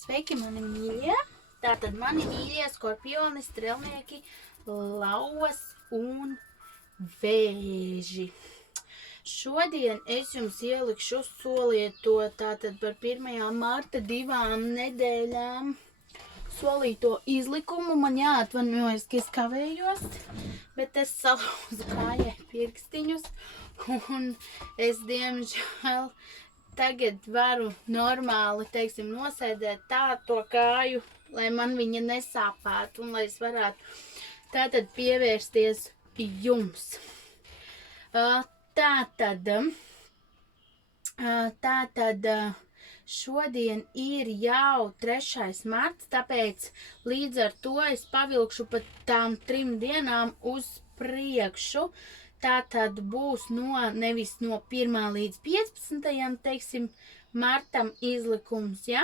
Sveiki, mani mīļie! Tātad mani mīļie skorpioni, strelnieki, lauvas un vēži. Šodien es jums ielikšu solīto tātad par 1. marta 2 nedēļām solīto izlikumu. Man jāatvainojas, ka es kavējos, bet es salauzu kājai pirkstiņus un es diemžēl tagad varu normāli, teiksim, nosēdēt tā to kāju, lai man viņa nesāpētu un lai es varētu tātad pievērsties jums. Tātad šodien ir jau 3. marts, tāpēc līdz ar to es pavilkšu pat tām 3 dienām uz priekšu. Tātad būs nevis no 1. līdz 15. teiksim, martam izlikums, ja?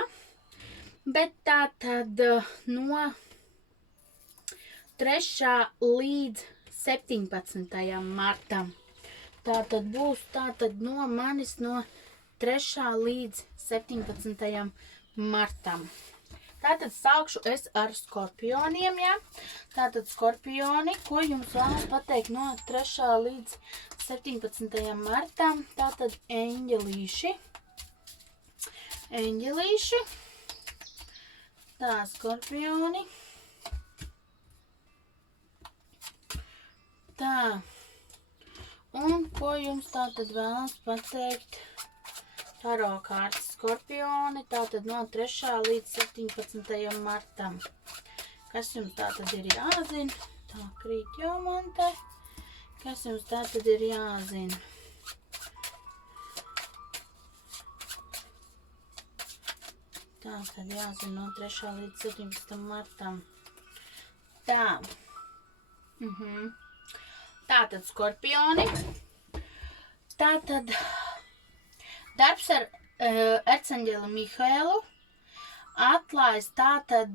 Bet tātad no 3. līdz 17. martam. Tātad būs no manis no 3. līdz 17. martam. Tātad sākšu es ar skorpioniem, ja? Tātad skorpioni, ko jums vēlas pateikt no 3. līdz 17. martam, tātad eņģelīši. Tā, skorpioni. Tā. Un ko jums tātad vēlas pateikt taro kārtas skorpioni, tātad no 3. līdz 17. martam. Kas jums tātad ir jāzina? Tā krīt jau man te. Kas jums tātad ir jāzina? Tātad jāzina no 3. līdz 17. martam. Tā. Tātad skorpioni. Tātad darbs ar Erceņģeli Mihaelu atklājas tātad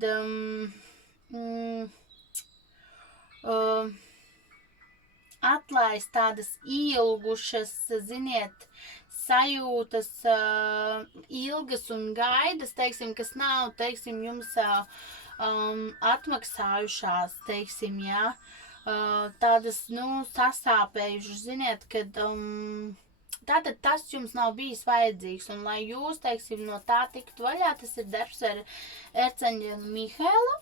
atklājas tādas ilgušas, ziniet, sajūtas, ilgas un gaidas, teiksim, kas nav, teiksim, jums atmaksājušās, teiksim, jā, tādas, sasāpējušas, ziniet, kad tātad tas jums nav bijis vajadzīgs, un lai jūs, teiksim, no tā tiktu vaļā, tas ir darbs ar Erceņģeli Mihaelu,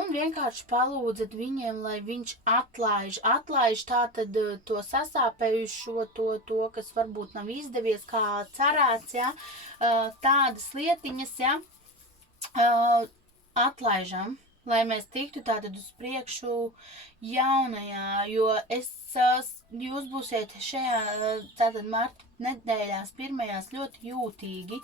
un vienkārši palūdzat viņiem, lai viņš atlaiž tātad to sasāpējušo, to, kas varbūt nav izdevies, kā cerēts, ja, tādas lietiņas, ja, atlaižam, lai mēs tiktu tātad uz priekšu jaunajā, jo jūs būsiet šajā tātad marta nedēļās pirmajās ļoti jūtīgi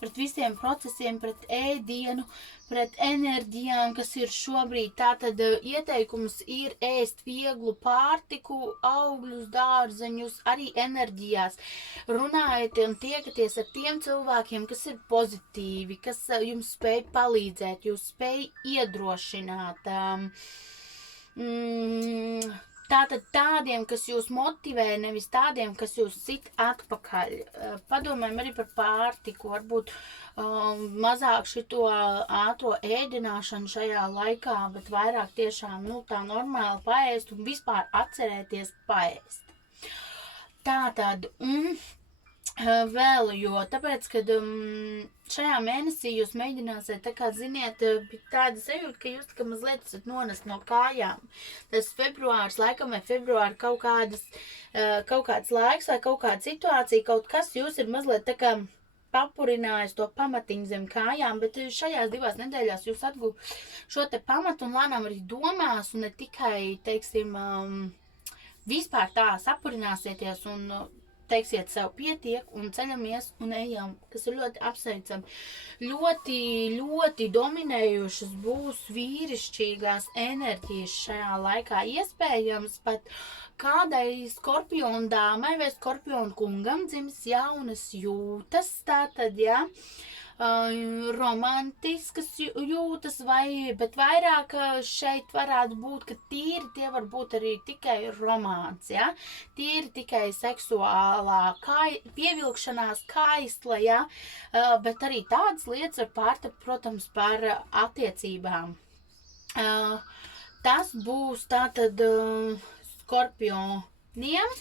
pret visiem procesiem, pret ēdienu, pret enerģijām, kas ir šobrīd. Tātad ieteikums ir ēst vieglu pārtiku, augļus, dārzeņus, arī enerģijās. Runājiet un tiekaties ar tiem cilvēkiem, kas ir pozitīvi, kas jums spēj palīdzēt, jūs spēj iedrošināt. Tātad tādiem, kas jūs motivē, nevis tādiem, kas jūs sit atpakaļ. Padomājam arī par pārtiku, varbūt mazāk šito ātro ēdināšanu šajā laikā, bet vairāk tiešām, tā normāli paēst un vispār atcerēties paēst. Tātad, vēl, jo tāpēc, kad šajā mēnesī jūs mēģināsiet, tā kā ziniet, tāda sajūta, ka jūs mazliet esat nonest no kājām. Tas februārs, laikam vai februāri kaut kāds laiks vai kaut kāda situācija, kaut kas jūs ir mazliet tā kā papurinājis to pamatiņu zem kājām, bet šajās 2 nedēļās jūs atgūst šo te pamatu un lēnām arī domās un ne tikai, teiksim, vispār tā sapurināsieties un teiksiet sev pietiek un ceļamies un ejam, kas ir ļoti apsveicami. Ļoti, ļoti dominējušas būs vīrišķīgās enerģijas šajā laikā. Iespējams pat kādai skorpionu dāmai vai skorpionu kungam dzims jaunas jūtas, tātad, ja, romantiskas jūtas, bet vairāk šeit varētu būt, ka tīri tie var būt arī tikai romāns, ja? Tīri tikai seksuālā pievilkšanās kaisla, ja? Bet arī tādas lietas var pārtapt, protams, par attiecībām. Tas būs tātad skorpioniem.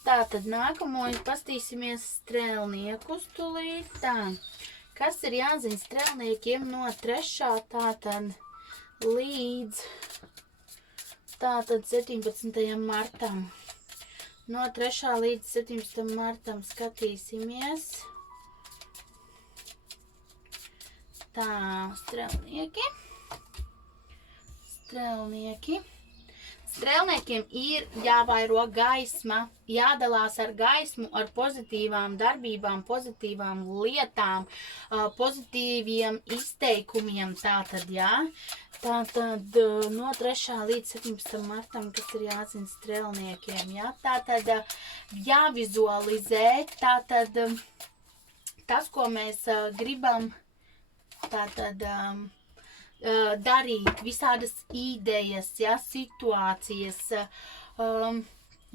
Tātad nākamo pastīsimies strēlniekus tulīt. Tā. Kas ir jāzina strēlniekiem no 3. tātad līdz tātad 17. martam. No 3. līdz 17. martam skatīsimies. Tā, strēlnieki. Strēlniekiem ir jāvairo gaisma, jādalās ar gaismu, ar pozitīvām darbībām, pozitīvām lietām, pozitīviem izteikumiem, tātad, jā. Tātad no 3. līdz 17. martam, kas ir jāzina strēlniekiem, jā. Tātad jāvizualizē, tātad tas, ko mēs gribam, tātad darīt, visādas idejas, ja, situācijas,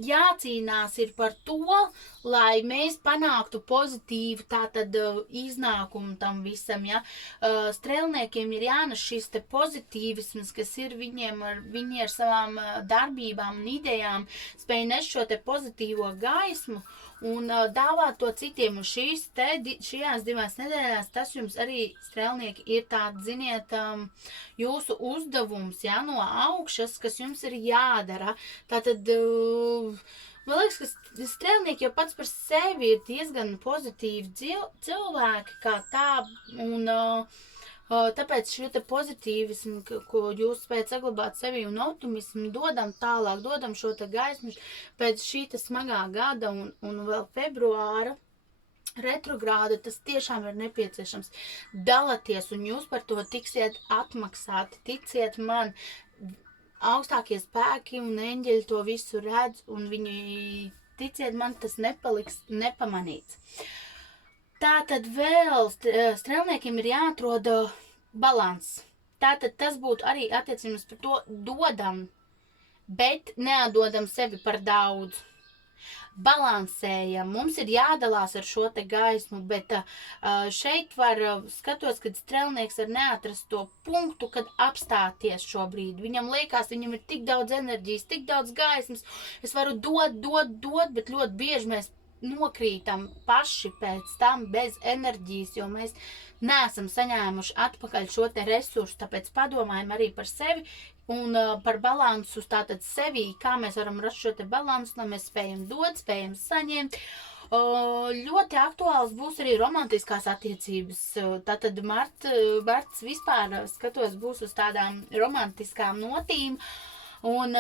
jācīnās ir par to, lai mēs panāktu pozitīvu tātad iznākumu tam visam, ja. Strēlniekiem ir jānes šis te pozitīvisms, kas ir viņi ar savām darbībām un idejām spēj nes šo te pozitīvo gaismu un dāvāt to citiem. Un šajās 2 nedēļās tas jums arī, strēlnieki, ir tāds, ziniet, jūsu uzdevums, ja, no augšas, kas jums ir jādara. Tātad, man liekas, ka strēlnieki jau pats par sevi ir diezgan pozitīvi cilvēki kā tā, un tāpēc šo te pozitīvismu, ko jūs spējat saglabāt sevi un optimismu, dodam tālāk, dodam šo te gaismu pēc šī te smagā gada un vēl februāra retrogrāda, tas tiešām ir nepieciešams. Dalaties un jūs par to tiksiet atmaksāti, ticiet man, augstākie spēki un eņģeļi to visu redz un viņi, ticiet man, tas nepaliks nepamanīts. Tātad vēl strēlniekiem ir jāatrod balans. Tātad tas būtu arī attiecības par to dodam, bet neatdodam sevi par daudz. Balansējam, mums ir jādalās ar šo te gaismu, bet šeit var, skatos, kad strēlnieks var neatrast to punktu, kad apstāties šobrīd. Viņam liekas, viņam ir tik daudz enerģijas, tik daudz gaismas, es varu dot, bet ļoti bieži mēs nokrītam paši pēc tam bez enerģijas, jo mēs neesam saņēmuši atpakaļ šo te resursu, tāpēc padomājam arī par sevi un par balansu tātad sevī, kā mēs varam rast šo te balansu, lai mēs spējam dot, spējam saņemt. Ļoti aktuāls būs arī romantiskās attiecības, tātad marts vispār, skatos, būs uz tādām romantiskām notīm. Un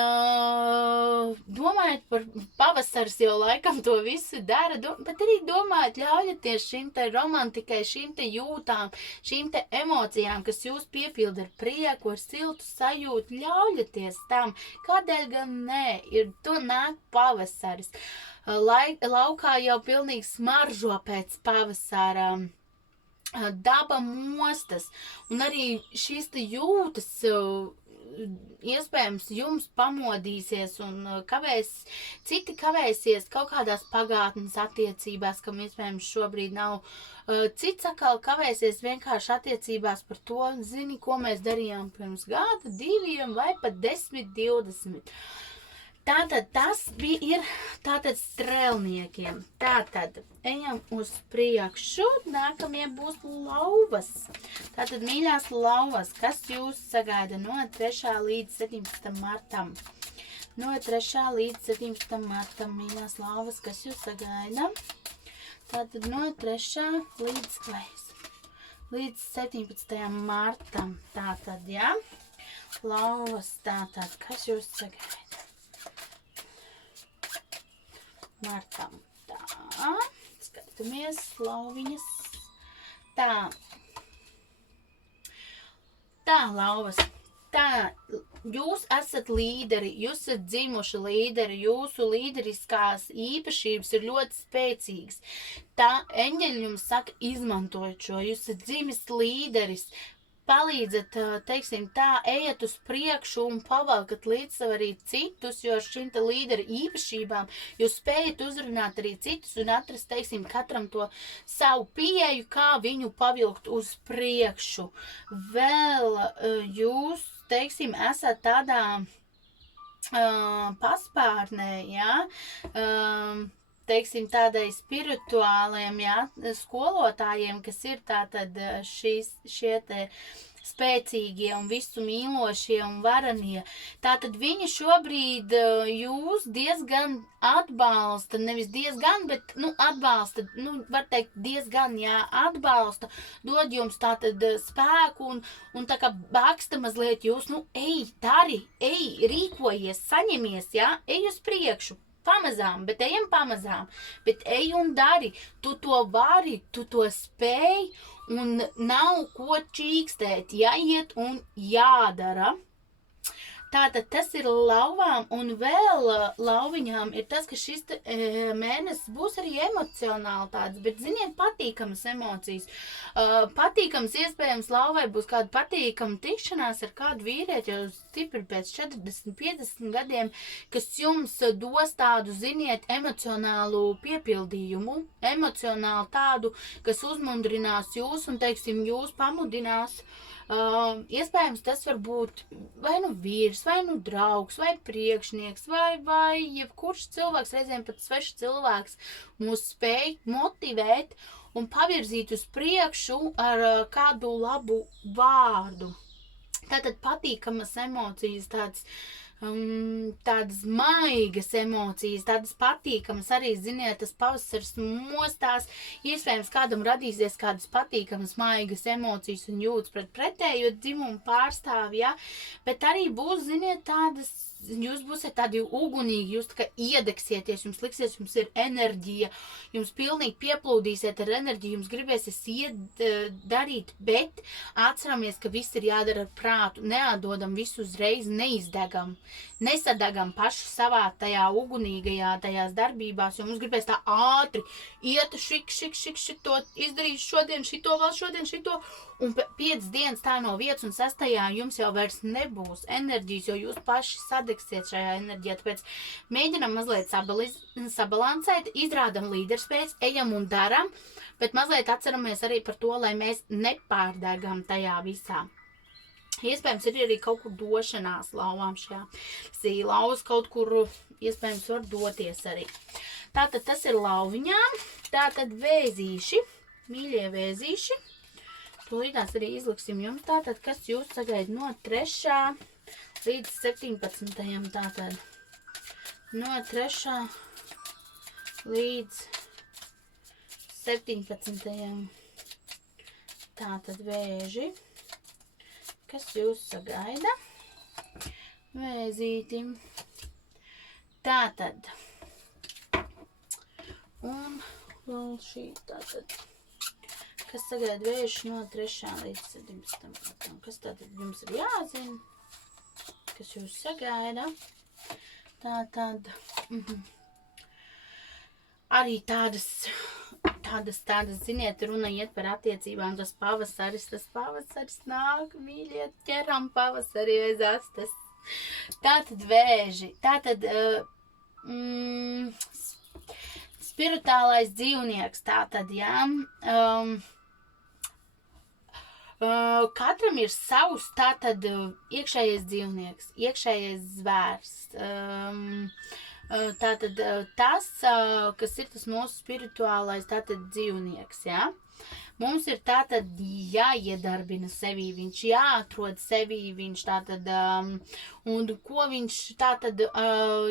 domājot par pavasaris jau laikam to visu dara, bet arī domājot, ļaujaties šīm te romantikai, šīm te jūtām, šīm te emocijām, kas jūs piepilda ar prieku, ar siltu sajūtu, ļaujaties tam, kādēļ gan nē, to nāk pavasaris. Laukā jau pilnīgi smaržo pēc pavasara, daba mostas, un arī šīs te jūtas iespējams jums pamodīsies un citi kavēsies kaut kādās pagātnes attiecībās, kam iespējams šobrīd nav. Cits atkal kavēsies vienkārši attiecībās par to, zini, ko mēs darījām pirms gada, 2 vai pat 10, 20. Tātad tas ir tātad strēlniekiem. Tātad ejam uz priekšu, nākamie būs lauvas. Tātad mīļās lauvas, kas jūs sagaida no 3. līdz 17. martam? No 3. līdz 17. martam, mīļās lauvas, kas jūs sagaida? Tātad no 3. līdz 17. martam. Tātad, jā, lauvas, tātad, kas jūs sagaida? Martam. Tā, skatāmies, lauviņas. Tā, lauvas. tā, jūs esat līderi, jūs esat dzimuši līderi, jūsu līderiskās īpašības ir ļoti spēcīgas. Tā eņģeļi jums saka, izmantojot šo, jūs esat dzimis līderis, palīdzat, teiksim tā, ejat uz priekšu un pavalkat līdz sev arī citus, jo ar šīm te līderi īpašībām jūs spējat uzrunāt arī citus un atrast, teiksim, katram to savu pieeju, kā viņu pavilkt uz priekšu. Vēl jūs, teiksim, esat tādā paspārnē, jā, teiksim, tādai spirituāliem, jā, skolotājiem, kas ir tātad šie te spēcīgie un visu mīlošie un varanie. Tātad viņi šobrīd jūs diezgan atbalsta, nevis diezgan, bet, atbalsta, var teikt diezgan, jā, atbalsta, dod jums tātad spēku un tā kā baksta mazliet jūs, ej, dari, ej, rīkojies, saņemies, jā, ej uz priekšu. Pamazām, bet ejam pamazām, bet ej un dari, tu to vari, tu to spēj un nav ko čīkstēt, jāiet un jādara. Tātad tas ir lauvām un vēl lauviņām ir tas, ka šis mēnesis būs arī emocionāli tāds, bet ziniet, patīkamas emocijas. Patīkams iespējams lauvai būs kāda patīkama tikšanās ar kādu vīrieti jau stipri pēc 40-50 gadiem, kas jums dos tādu, ziniet, emocionālu piepildījumu, emocionāli tādu, kas uzmundrinās jūs un, teiksim, jūs pamudinās. Iespējams, tas var būt vai vīrs, vai draugs, vai priekšnieks, vai jebkurš cilvēks, reizēm pat svešs cilvēks mūs spēj motivēt un pavirzīt uz priekšu ar kādu labu vārdu. Tātad patīkamas emocijas, tādas maigas emocijas, tādas patīkamas arī, ziniet, tas pavasars mostās, iespējams kādam radīsies kādas patīkamas maigas emocijas un jūtas pret pretējo dzimumu pārstāvi, ja? Bet arī būs, ziniet, tādas, jūs būsiet tādi ugunīgi, jūs tā kā iedegsieties, jums liksies, jums ir enerģija, jums pilnīgi pieplūdīsiet ar enerģiju, jums gribēsies darīt, bet atceramies, ka viss ir jādara ar prātu, neatdodam visu uzreiz, neizdegam, nesadegam paši savā tajā ugunīgajā, tajās darbībās, jo mums gribēs tā ātri iet, šito, izdarīt šodien, šito, un 5 dienas tā no vietas, un 6. jums jau vairs nebūs enerģijas, jo jūs paši sadegsiet šajā enerģijā, tāpēc mēģinam mazliet sabalansēt, izrādam līderspējas, ejam un daram, bet mazliet atceramies arī par to, lai mēs nepārdegam tajā visā. Iespējams, ir arī kaut kur došanās lauvām šajā. Lauvas kaut kur, iespējams, var doties arī. Tātad tas ir lauviņām, tātad vēzīši, mīļie vēzīši. Tūlītās arī izliksim jums tātad, kas jūs sagaida no 3. līdz 17. tātad. No 3. līdz 17. Tātad vēži. Kas jūs sagaida? Vēzītim. Tātad. Un vēl šī tātad. Kas sagaida vēžu no 3. līdz 17. Kas tātad jums ir jāzina? Kas jūs sagaida? Tātad. Arī tādas, ziniet, runa iet par attiecībām, tas pavasaris nāk, mīļiet, ķeram pavasarī aiz astes. Tātad vēži, tātad spirituālais dzīvnieks, tātad, jā, katram ir savs tātad iekšējais dzīvnieks, iekšējais zvērs. Tātad tas, kas ir tas mūsu spirituālais tātad dzīvnieks, jā. Mums ir tātad jāiedarbina sevī, viņš jāatrod sevī, viņš tātad, un ko viņš tātad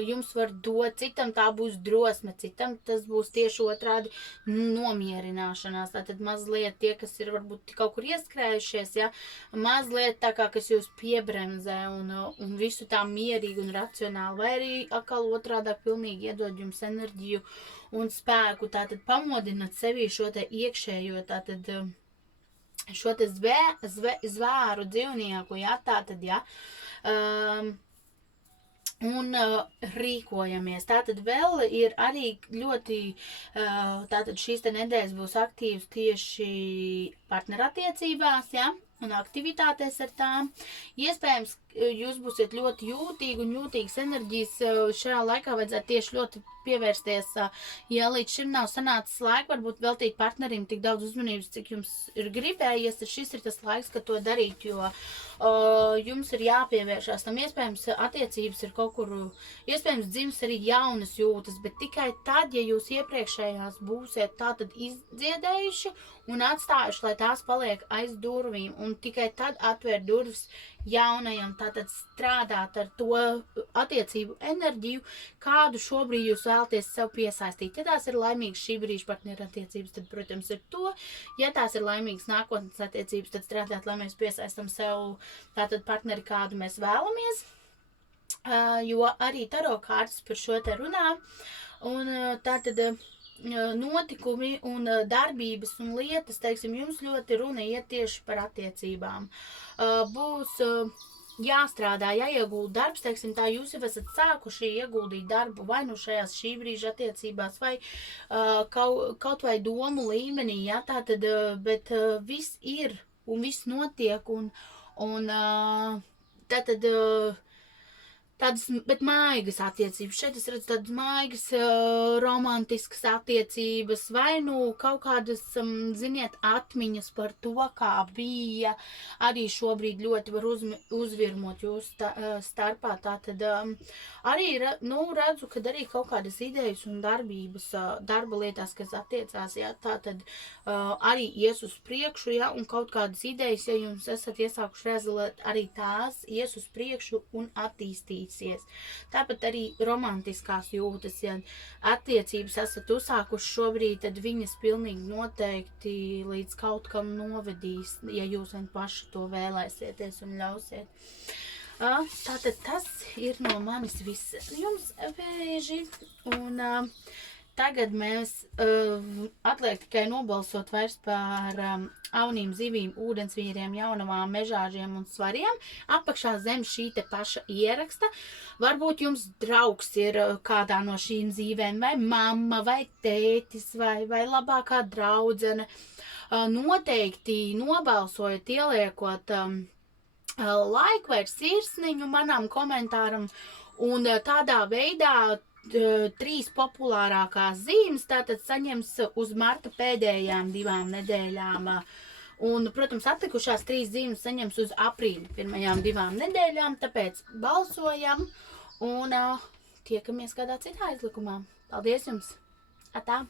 jums var dot, citam tā būs drosme, citam tas būs tieši otrādi nomierināšanās, tātad mazliet tie, kas ir varbūt kaut kur ieskrējušies, ja, mazliet tā kā, kas jūs piebremzē un visu tā mierīgi un racionāli, vai arī atkal otrādāk pilnīgi iedod jums enerģiju un spēku, tātad pamodināt sevī šo te iekšējo, tātad šo te zvēru dzīvnieku, ja, tātad, ja, un rīkojamies. Tātad vēl ir arī ļoti, tātad šīs te nedēļas būs aktīvas tieši partnerattiecībās, ja, un aktivitātēs ar tām. Iespējams, jūs būsiet ļoti jūtīgi un jūtīgas enerģijas šajā laikā vajadzētu tieši ļoti pievērsties, ja līdz šim nav sanācis laika, varbūt veltīt partnerim tik daudz uzmanības, cik jums ir gribējies, tad šis ir tas laiks, kad to darīt, jo jums ir jāpievēršās tam. Iespējams, attiecības ir kaut kur, iespējams, dzims arī jaunas jūtas, bet tikai tad, ja jūs iepriekšējās būsiet tātad izdziedējuši un atstājuši, lai tās paliek aiz durvīm, un tikai tad atvērt durvis jaunajam, tātad strādāt ar to attiecību enerģiju, kādu šobrīd jūs vēlaties sev piesaistīt. Ja tās ir laimīgas šī brīža partneru attiecības, tad, protams, ir to. Ja tās ir laimīgas nākotnes attiecības, tad strādāt, lai mēs piesaistam sev tātad partneri, kādu mēs vēlamies. Jo arī taro kārtas par šo te runā. Un tātad notikumi un darbības un lietas, teiksim, jums ļoti runa iet tieši par attiecībām. Būs jāstrādā, jāiegulda darbs, teiksim, tā jūs jau esat sākuši ieguldīt darbu vai nu šajās šī brīža attiecībās, vai kaut vai domu līmenī, ja, tātad, bet viss ir un viss notiek un tātad tādas, bet maigas attiecības. Šeit es redzu tādas maigas, romantiskas attiecības, vai nu kaut kādas, ziniet, atmiņas par to, kā bija. Arī šobrīd ļoti var uzvirmot jūsu starpā. Tātad arī, nu, redzu, kad arī kaut kādas idejas un darbības, darba lietās, kas attiecās, ja, tātad arī ies uz priekšu, ja, un kaut kādas idejas, ja jums esat iesākuši realizēt, arī tās ies uz priekšu un attīstīt. Tāpat arī romantiskās jūtas, ja attiecības esat uzsākuši šobrīd, tad viņas pilnīgi noteikti līdz kaut kam novedīs, ja jūs vien paši to vēlēsieties un ļausiet. Tātad tas ir no manis viss jums, vēži, un tagad mēs atliek tikai nobalsot vairs par aunīm, zivīm, ūdensvīriem, jaunavām, mežāžiem un svariem. Apakšā zem šī te paša ieraksta. Varbūt jums draugs ir kādā no šīm zīvēm, vai mamma, vai tētis, vai labākā draudzene. Noteikti nobalsojot, ieliekot laiku vai sirsniņu manām komentāram, un tādā veidā 3 populārākās zīmes tātad saņems uz marta pēdējām 2 nedēļām. Un, protams, atlikušās 3 zīmes saņems uz aprīļa pirmajām 2 nedēļām, tāpēc balsojam un tiekamies kādā citā izlikumā. Paldies jums! Atā!